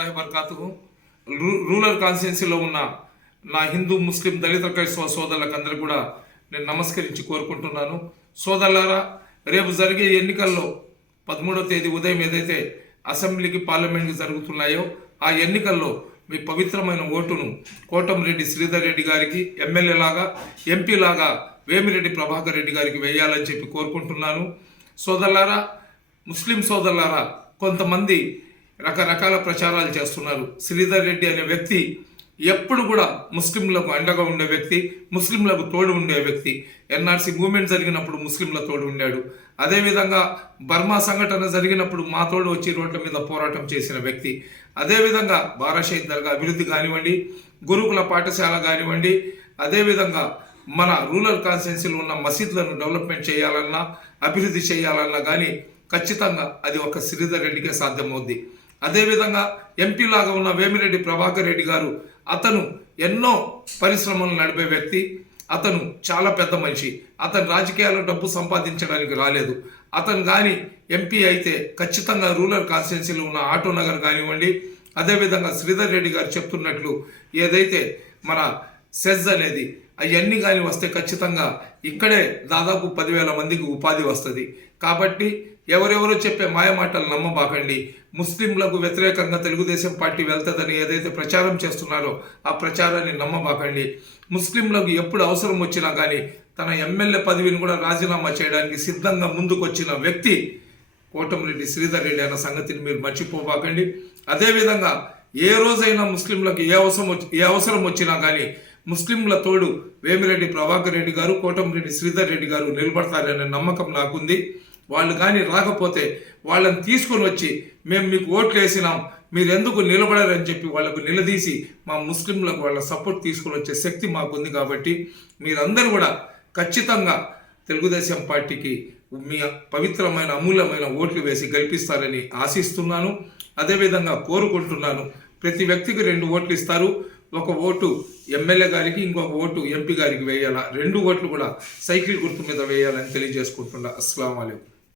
వరహతుల్లాహి బర్కాతు rural కాన్స్టిట్యున్సీలో ఉన్న నా హిందూ ముస్లిం దళిత క్రైస్తవ సోదరులకు కూడా నేను నమస్కరించి కోరుకుంటున్నాను. సోదరులారా రేపు జరిగే ఎన్నికల్లో పదమూడవ తేదీ ఉదయం ఏదైతే అసెంబ్లీకి పార్లమెంట్కి జరుగుతున్నాయో ఆ ఎన్నికల్లో మీ పవిత్రమైన ఓటును కోటంరెడ్డి శ్రీధర్ రెడ్డి గారికి ఎమ్మెల్యే లాగా ఎంపీ లాగా వేమిరెడ్డి ప్రభాకర్ రెడ్డి గారికి వేయాలని చెప్పి కోరుకుంటున్నాను. సోదరులారా ముస్లిం సోదరులారా కొంతమంది రకరకాల ప్రచారాలు చేస్తున్నారు. శ్రీధర్ రెడ్డి అనే వ్యక్తి ఎప్పుడు కూడా ముస్లింలకు అండగా ఉండే వ్యక్తి ముస్లింలకు తోడు ఉండే వ్యక్తి. ఎన్ఆర్సీ మూవ్మెంట్ జరిగినప్పుడు ముస్లింల తోడు ఉండాడు. అదేవిధంగా బర్మా సంఘటన జరిగినప్పుడు మా తోడు వచ్చి రోడ్ల మీద పోరాటం చేసిన వ్యక్తి. అదేవిధంగా బారాషహీద్ దర్గా అభివృద్ధి కానివ్వండి గురుకుల పాఠశాల కానివ్వండి అదేవిధంగా మన రూరల్ కాన్స్టిట్యున్సీలో ఉన్న మసీద్లను డెవలప్మెంట్ చేయాలన్నా అభివృద్ధి చేయాలన్నా కానీ ఖచ్చితంగా అది ఒక శ్రీధర్ రెడ్డికే సాధ్యమవుద్ది. అదేవిధంగా ఎంపీ లాగా ఉన్న వేమిరెడ్డి ప్రభాకర్ రెడ్డి గారు అతను ఎన్నో పరిశ్రమలు నడిపే వ్యక్తి అతను చాలా పెద్ద మనిషి. అతను రాజకీయాల్లో డబ్బు సంపాదించడానికి రాలేదు. అతను కానీ ఎంపీ అయితే ఖచ్చితంగా రూరల్ కాన్స్టిట్యున్సీలో ఉన్న ఆటో నగర్ కానివ్వండి అదేవిధంగా శ్రీధర్ రెడ్డి గారు చెప్తున్నట్లు ఏదైతే మన సెజ్ అనేది అవన్నీ కానీ వస్తే ఖచ్చితంగా ఇక్కడే దాదాపు పదివేల మందికి ఉపాధి వస్తుంది. కాబట్టి ఎవరెవరో చెప్పే మాయమాటలు నమ్మబాకండి. ముస్లింలకు వ్యతిరేకంగా తెలుగుదేశం పార్టీ వెళ్తుందని ఏదైతే ప్రచారం చేస్తున్నారో ఆ ప్రచారాన్ని నమ్మబాకండి. ముస్లింలకు ఎప్పుడు అవసరం వచ్చినా కానీ తన ఎమ్మెల్యే పదవిని కూడా రాజీనామా చేయడానికి సిద్ధంగా ముందుకొచ్చిన వ్యక్తి కోటమిరెడ్డి శ్రీధర్ రెడ్డి అన్న సంగతిని మీరు మర్చిపోబాకండి. అదేవిధంగా ఏ రోజైనా ముస్లింలకు ఏ అవసరం వచ్చి ఏ అవసరం వచ్చినా కానీ ముస్లింల తోడు వేమిరెడ్డి ప్రభాకర్ రెడ్డి గారు కోటమిరెడ్డి శ్రీధర్ రెడ్డి గారు నిలబడతారనే నమ్మకం నాకుంది. వాళ్ళు కానీ రాకపోతే వాళ్ళని తీసుకొని వచ్చి మేము మీకు ఓట్లు వేసినాం మీరు ఎందుకు నిలబడారని చెప్పి వాళ్ళకు నిలదీసి మా ముస్లింలకు వాళ్ళ సపోర్ట్ తీసుకొని వచ్చే శక్తి మాకుంది కాబట్టి మీరందరూ కూడా ఖచ్చితంగా తెలుగుదేశం పార్టీకి మీ పవిత్రమైన అమూల్యమైన ఓట్లు వేసి గెలిపిస్తారని ఆశిస్తున్నాను. అదేవిధంగా కోరుకుంటున్నాను ప్రతి వ్యక్తికి రెండు ఓట్లు ఇస్తారు. ఒక ఓటు ఎమ్మెల్యే గారికి ఇంకొక ఓటు ఎంపీ గారికి వేయాలా? రెండు ఓట్లు కూడా సైకిల్ గుర్తు మీద వేయాలని తెలియజేసుకుంటున్నా. అస్సలం